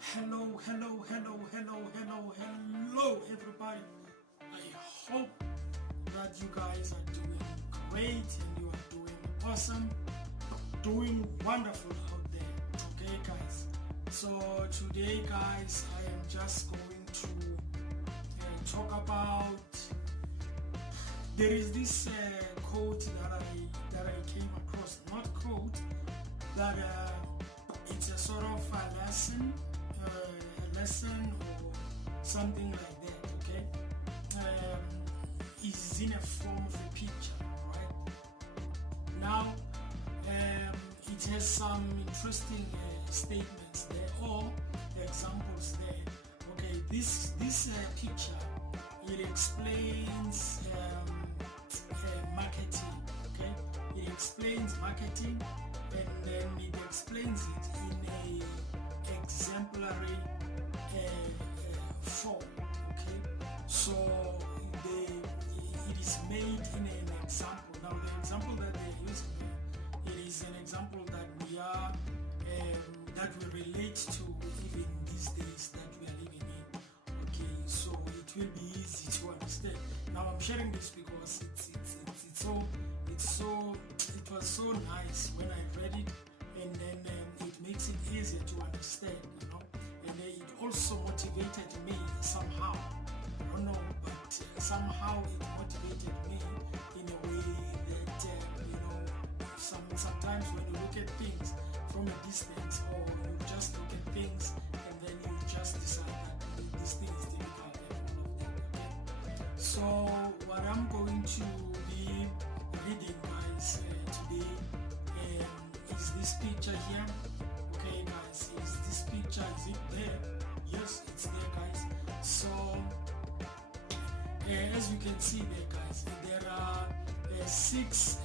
Hello, everybody. I hope that you guys are doing great and you are doing awesome, doing wonderful out there. Okay, guys. So today, guys, I am just going to talk about. There is this quote that I came across. Not quote, but it's a sort of a lesson or something like that, okay? Is in a form of a picture, right? Now, it has some interesting statements there or examples there. Okay, this picture, it explains marketing, okay? It explains marketing and then it explains it in a exemplary form, okay? So it is made in an example. Now the example that they're using there, it is an example that we are that we relate to even these days that we are living in. Okay, so it will be easy to understand. Now I'm sharing this because it was so nice when I read it, and then it makes it easier to understand, you know. And it also motivated me somehow. I don't know, but somehow it motivated me in a way that you know, sometimes when you look at things from a distance, or you just look at things and then you just decide that this thing is difficult and all of that. Okay? So what I'm going to be reading, guys, today is this picture here. Okay, guys, is this picture, is it there? Yes, it's there, guys. So as you can see there, guys, there are 6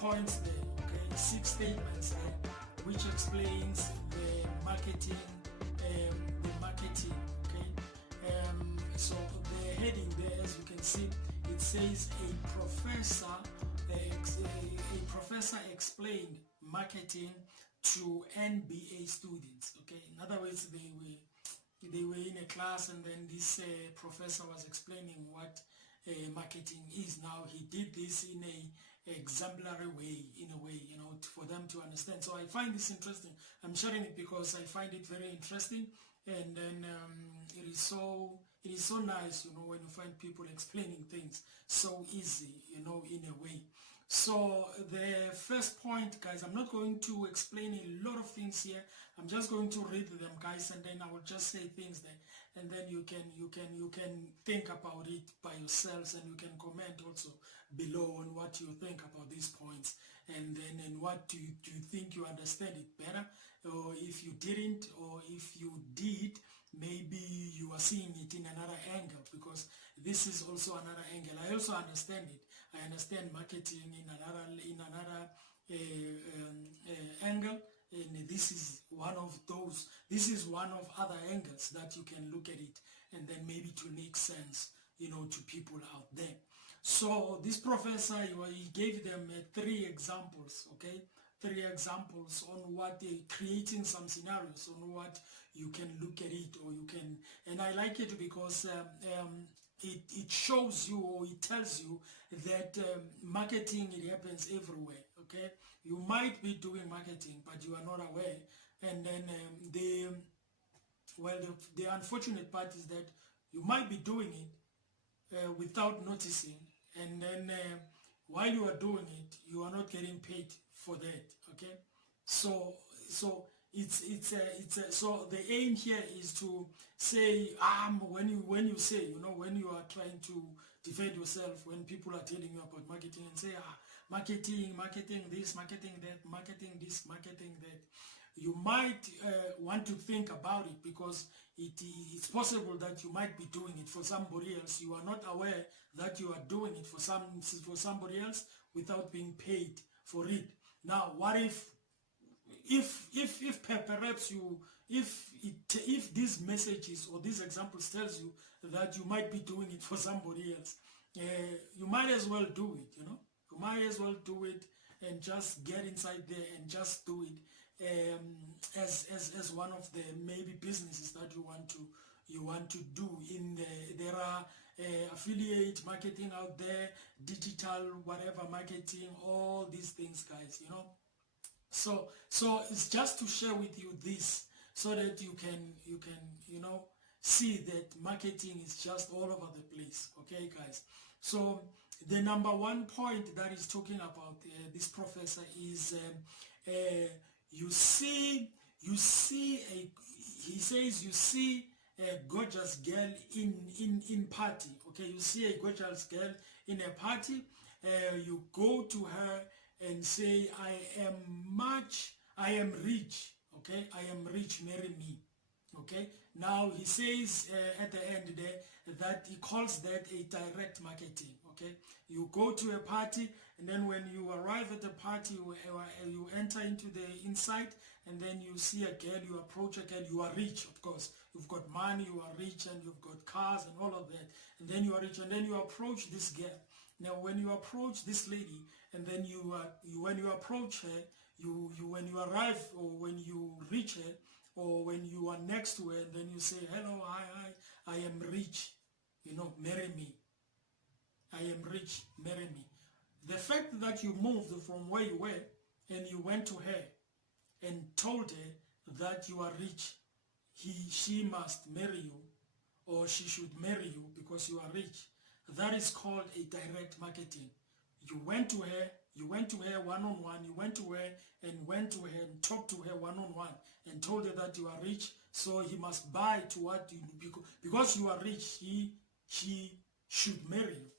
points there, okay, 6 statements there, which explains the marketing, okay. So the heading there, as you can see, it says a professor explained marketing to NBA students. Okay, in other words, they were in a class, and then this professor was explaining what marketing is. Now he did this in a exemplary way, in a way, you know, for them to understand. So I find this interesting. I'm sharing it because I find it very interesting, and then it is so nice, you know, when you find people explaining things so easy, you know, in a way. So the first point, guys, I'm not going to explain a lot of things here. I'm just going to read them, guys, and then I will just say things there, and then you can think about it by yourselves, and you can comment also below on what you think about these points, and then what do you think you understand it better, or if you didn't, or if you did, maybe you are seeing it in another angle, because this is also another angle. I also understand it. I understand marketing in another angle, and this is one of those. This is one of other angles that you can look at it, and then maybe it will make sense, you know, to people out there. So this professor, he gave them 3 examples, okay? 3 examples on what creating some scenarios on what you can look at it, or you can, and I like it because it shows you, or it tells you that marketing, it happens everywhere, okay? You might be doing marketing, but you are not aware, and then the unfortunate part is that you might be doing it without noticing, and then while you are doing it, you are not getting paid for that, okay? So so the aim here is to say, when you say, you know, when you are trying to defend yourself, when people are telling you about marketing, and say, marketing this, marketing that, marketing this, marketing that, you might want to think about it, because it's possible that you might be doing it for somebody else. You are not aware that you are doing it for somebody else without being paid for it. Now, what if perhaps if these messages or these examples tells you that you might be doing it for somebody else, you might as well do it, you know. You might as well do it and just get inside there and just do it, as one of the maybe businesses that you want to do. There are affiliate marketing out there, digital whatever marketing, all these things, guys, you know. So it's just to share with you this, so that you can you know, see that marketing is just all over the place. Okay, guys. So the number one point that is talking about this professor is you see he says you see a gorgeous girl in party. Okay, you see a gorgeous girl in a party, you go to her and say, I am rich. Okay, I am rich, marry me. Okay, now he says at the end there that he calls that a direct marketing. Okay, you go to a party, and then when you arrive at the party, you enter into the inside, and then you see a girl, you approach a girl, you are rich, of course, you've got money, you are rich, and you've got cars and all of that, and then you are rich, and then you approach this girl. Now when you approach this lady, and then when you approach her, when you arrive, or when you reach her, or when you are next to her, and then you say, hello, hi, I am rich, you know, marry me. I am rich, marry me. The fact that you moved from where you were and you went to her and told her that you are rich, she must marry you, or she should marry you because you are rich. That is called a direct marketing. You went to her one-on-one, you went to her and talked to her one-on-one and told her that you are rich, so he must buy to what you do, because you are rich, she should marry you.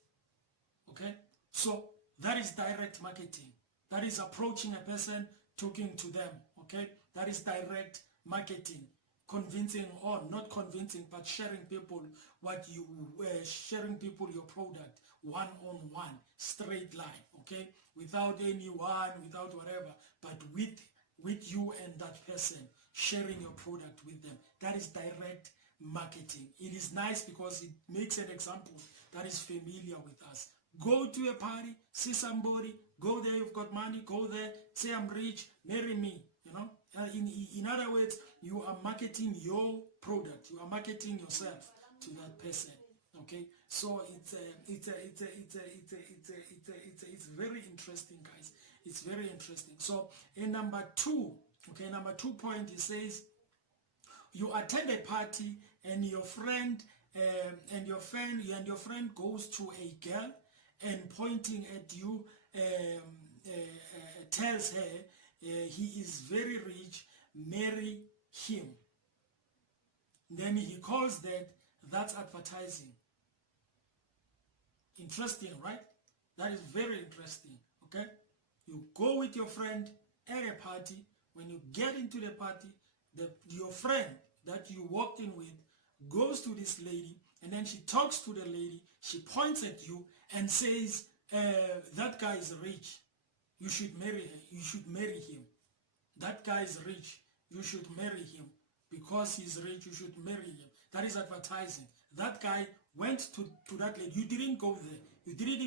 Okay, so that is direct marketing. That is approaching a person, talking to them. Okay, that is direct marketing. Convincing, or not convincing, but sharing people sharing people your product one-on-one, straight line. Okay, without anyone, without whatever, but with you and that person, sharing your product with them. That is direct marketing. It is nice because it makes an example that is familiar with us. Go to a party, see somebody, go there, you've got money, go there, say I'm rich, marry me, you know. In other words, you are marketing your product, you are marketing yourself to that person. Okay, so it's very interesting, guys. It's very interesting. So in number two point, it says you attend a party and your friend goes to a girl and pointing at you tells her he is very rich, marry him. Then he calls that's advertising. Interesting, right? That is very interesting. Okay, you go with your friend at a party. When you get into the party, your friend that you walked in with goes to this lady, and then she talks to the lady, she points at you and says, that guy is rich, you should marry her, you should marry him. That guy is rich, you should marry him. Because he's rich, you should marry him. That is advertising. That guy went to that lady. You didn't go there. You didn't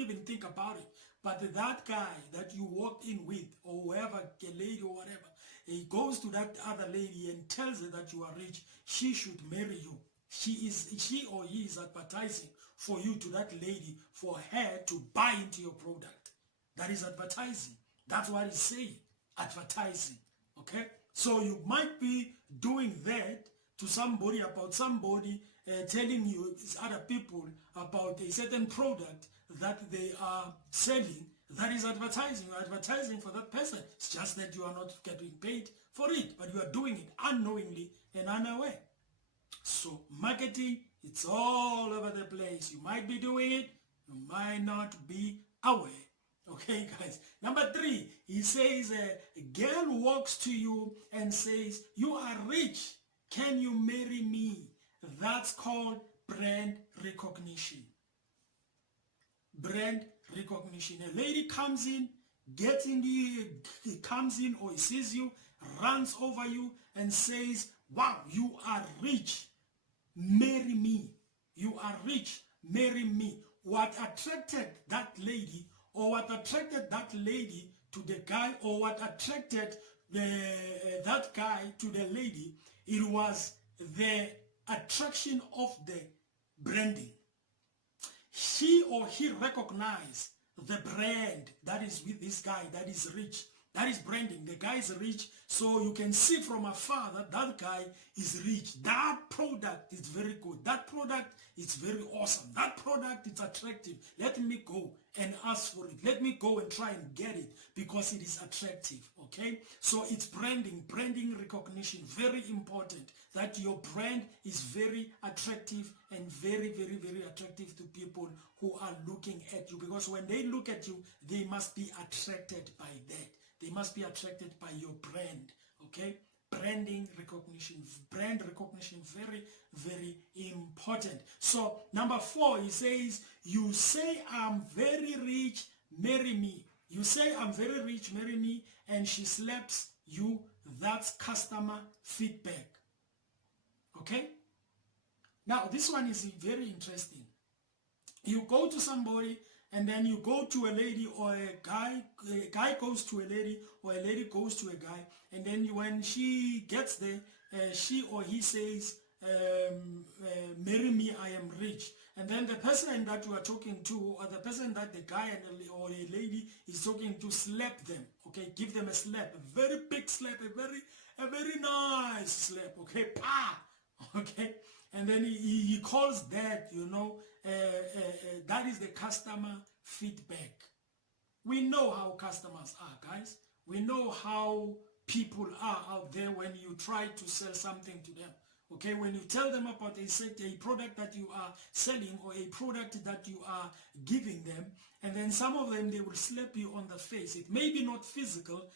even think about it. But that guy that you walked in with, or whoever, a lady or whatever, he goes to that other lady and tells her that you are rich. She should marry you. She or he is advertising for you to that lady, for her to buy into your product. That is advertising. That's what he's saying. Advertising. Okay? So you might be doing that to somebody, about somebody telling you, other people, about a certain product that they are selling. That is advertising. You are advertising for that person. It's just that you are not getting paid for it, but you are doing it unknowingly and unaware. So marketing, it's all over the place. You might be doing it, you might not be aware. Okay, guys. Number 3, he says a girl walks to you and says, you are rich, can you marry me? That's called brand recognition. Brand recognition. A lady comes in, comes in, or he sees you, runs over you and says, wow, you are rich, marry me. You are rich, marry me. What attracted that lady, or what attracted that lady to the guy, or what attracted that guy to the lady, it was the attraction of the branding. She or he recognized the brand that is with this guy that is rich. That is branding. The guy is rich, so you can see from afar that that guy is rich. That product is very good. That product is very awesome. That product is attractive. Let me go and ask for it. Let me go and try and get it because it is attractive. Okay? So it's branding recognition. Very important that your brand is very attractive and very, very, very attractive to people who are looking at you, because when they look at you, they must be attracted by that. They must be attracted by your brand, okay? Branding recognition, brand recognition, very, very important. So number 4, he says, you say I'm very rich, marry me. You say I'm very rich, marry me, and she slaps you. That's customer feedback, okay? Now this one is very interesting. You go to somebody, and then you go to a lady, or a guy goes to a lady, or a lady goes to a guy, and then when she gets there, she or he says, marry me, I am rich. And then the person that you are talking to, or the person that the guy or a lady is talking to, slap them, okay? Give them a slap, a very big slap, a very nice slap, okay? Pa! Okay? And then he calls that, you know, that is the customer feedback. We know how customers are, guys. We know how people are out there when you try to sell something to them. Okay, when you tell them about a product that you are selling, or a product that you are giving them, and then some of them, they will slap you on the face. It may be not physical,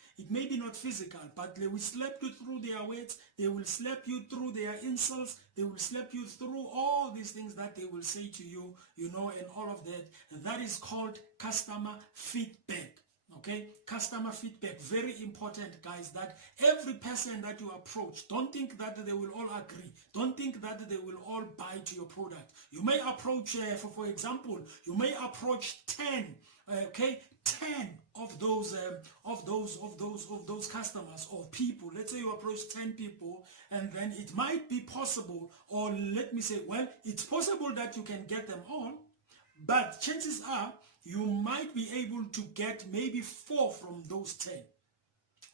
but they will slap you through their words, they will slap you through their insults, they will slap you through all these things that they will say to you, you know, and all of that. That is called customer feedback. Okay, customer feedback, very important, guys, that every person that you approach, don't think that they will all agree. Don't think that they will all buy to your product. You may approach, for example, you may approach 10, okay, 10 of those customers or people. Let's say you approach 10 people, and then it might be possible, or let me say, well, it's possible that you can get them all, but chances are you might be able to get maybe 4 from those 10.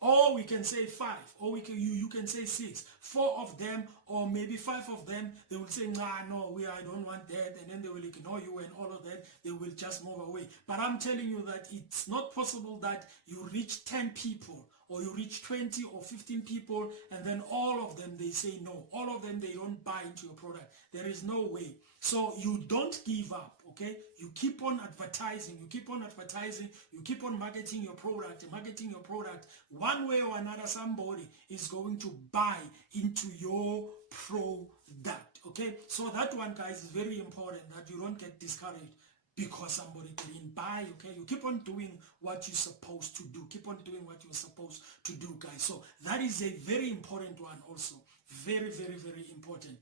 Or we can say 5, or you can say 6. 4 of them, or maybe 5 of them, they will say, nah, no, I don't want that, and then they will ignore you and all of that. They will just move away. But I'm telling you that it's not possible that you reach 10 people, or you reach 20 or 15 people, and then all of them, they say no. All of them, they don't buy into your product. There is no way. So you don't give up, okay? You keep on advertising, you keep on marketing your product, One way or another, somebody is going to buy into your product, okay? So that one, guys, is very important, that you don't get discouraged because somebody didn't buy, okay? You keep on doing what you're supposed to do. Keep on doing what you're supposed to do, guys. So that is a very important one also. Very, very, very important.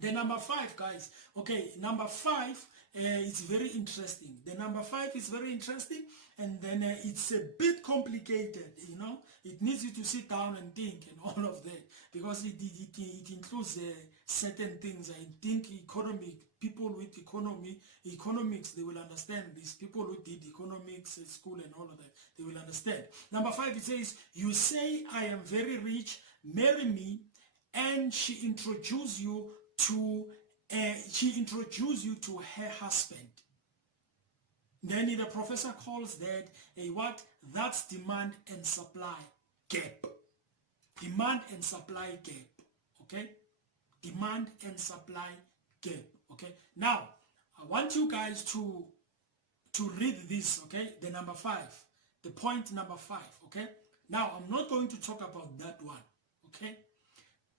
The number 5, guys. Okay, number 5 is very interesting. The number 5 is very interesting, and then it's a bit complicated, you know. It needs you to sit down and think and all of that, because it includes certain things. I think people with economics, they will understand this. People who did economics at school and all of that, they will understand. Number 5, it says, you say I am very rich, marry me, and she introduces you to her husband. Then the professor calls that a what? That's demand and supply gap. Demand and supply gap. Okay? Demand and supply gap. Okay? Now, I want you guys to read this, okay? The number 5. The point number 5, okay? Now, I'm not going to talk about that one, okay?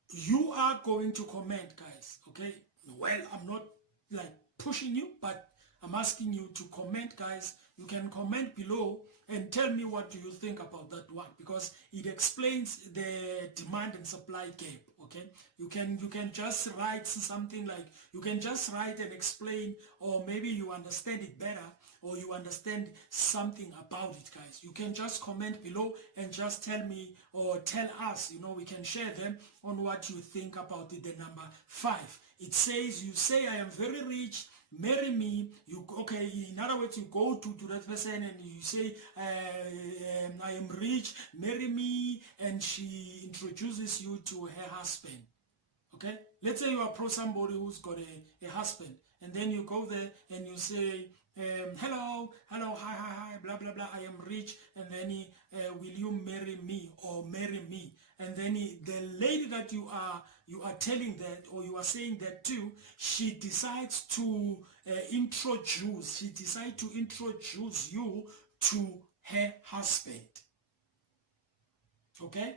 You are going to comment, guys, okay? Well, I'm not like pushing you, but I'm asking you to comment, guys. You can comment below and tell me what do you think about that one, because it explains the demand and supply gap. Okay, you can just write something like, you can just write and explain, or maybe you understand it better, or you understand something about it, guys. You can just comment below and just tell me or tell us, we can share them on what you think about it. The number 5, it says, you say I am very rich, marry me. Okay, in other words, you go to that person and you say, I am rich, marry me, and she introduces you to her husband. Okay, let's say you approach somebody who's got a husband, and then you go there and you say, hello, hi, blah blah blah, I am rich, and then will you marry me or marry me? And then the lady that you are telling that, or you are saying that to, she decides to introduce you to her husband. Okay,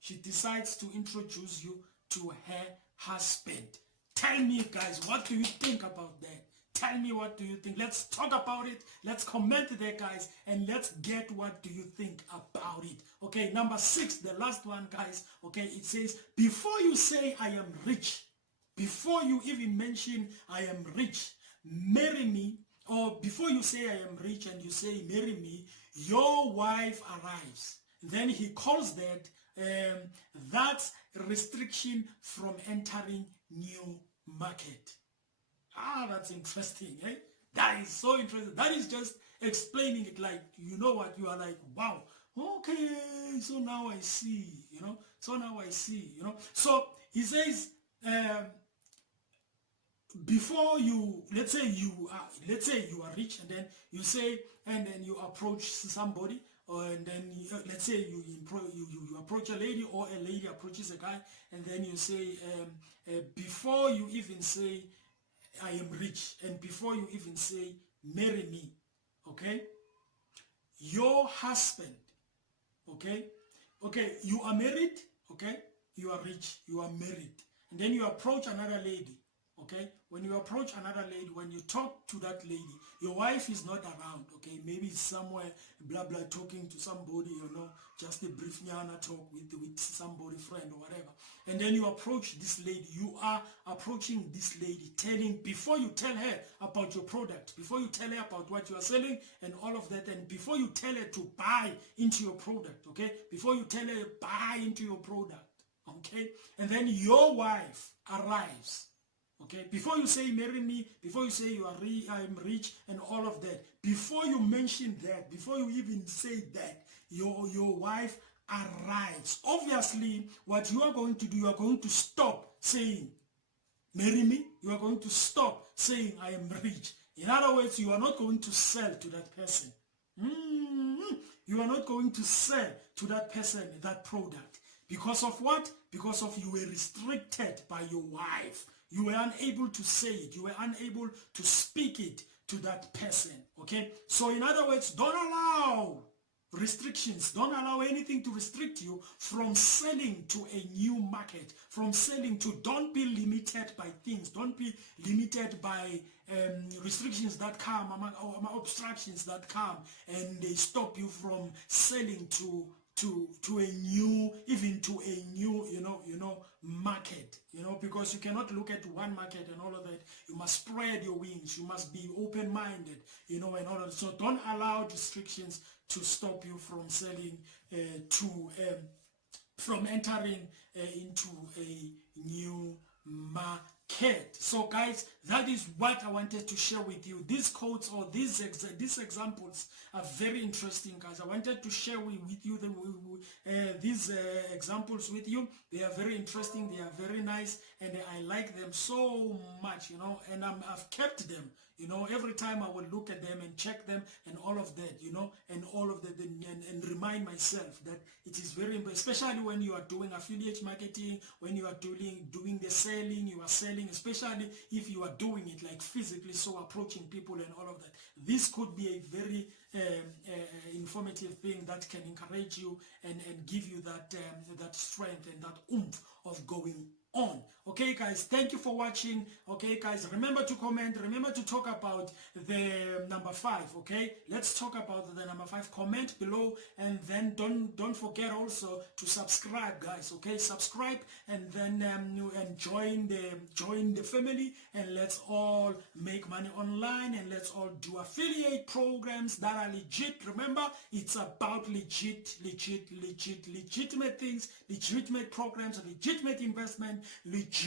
she decides to introduce you to her husband. Tell me, guys, what do you think about that? Tell me, what do you think? Let's talk about it. Let's comment there, guys, and let's get what do you think about it. Okay, number 6, the last one, guys. Okay, it says, before you say I am rich, before you even mention I am rich, marry me, or before you say I am rich and you say marry me, your wife arrives. Then he calls that that's restriction from entering new market. That's interesting, eh? That is so interesting. That is just explaining it like, you know what, you are like, wow, okay, so now I see, so now I see, So he says, before you, let's say you are rich, and then you say, and then you approach somebody, and then let's say you approach a lady, or a lady approaches a guy, and then you say, before you even say I am rich, and before you even say marry me, okay, your husband, okay, you are married, okay, you are rich, you are married, and then you approach another lady. Okay, when you approach another lady, when you talk to that lady, your wife is not around. Okay, maybe it's somewhere, blah blah, talking to somebody, just a brief nyana talk with somebody, friend or whatever. And then you approach this lady. You are approaching this lady, before you tell her about your product, before you tell her about what you are selling and all of that, and before you tell her to buy into your product. Okay, before you tell her buy into your product. Okay, and then your wife arrives. Okay, before you say marry me, before you say I'm rich and all of that, before you mention that, before you even say that, your wife arrives. Obviously, what you are going to do, you are going to stop saying marry me. You are going to stop saying I am rich. In other words, you are not going to sell to that person. You are not going to sell to that person that product. Because of what? Because of you were restricted by your wife. You were unable to say it. You were unable to speak it to that person. Okay? So in other words, don't allow restrictions. Don't allow anything to restrict you from selling to a new market. From selling to, don't be limited by things. Don't be limited by restrictions that come, obstructions that come, and they stop you from selling to a new, even to a new, market, because you cannot look at one market and all of that. You must spread your wings. You must be open-minded, and all of that. So don't allow restrictions to stop you from selling from entering into a new market. So guys, that is what I wanted to share with you. These quotes or these examples are very interesting, guys. I wanted to share with you these examples with you. They are very interesting, they are very nice, and I like them so much, and I've kept them. Every time I will look at them and check them and all of that, and all of that, and remind myself that it is very important, especially when you are doing affiliate marketing, when you are doing the selling, you are selling, especially if you are doing it like physically, so approaching people and all of that. This could be a very informative thing that can encourage you and give you that strength and that oomph of going on. Okay guys, thank you for watching. Okay guys, remember to comment, remember to talk about the number 5. Okay, let's talk about the number 5. Comment below, and then don't forget also to subscribe guys. Okay, subscribe, and then and join the family, and let's all make money online, and let's all do affiliate programs that are legit. Remember, it's about legitimate things, legitimate programs, legitimate investment, legitimate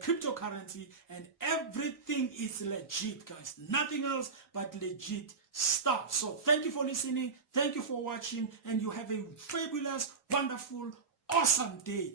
cryptocurrency, and everything is legit guys, nothing else but legit stuff. So thank you for listening, thank you for watching, and you have a fabulous, wonderful, awesome day.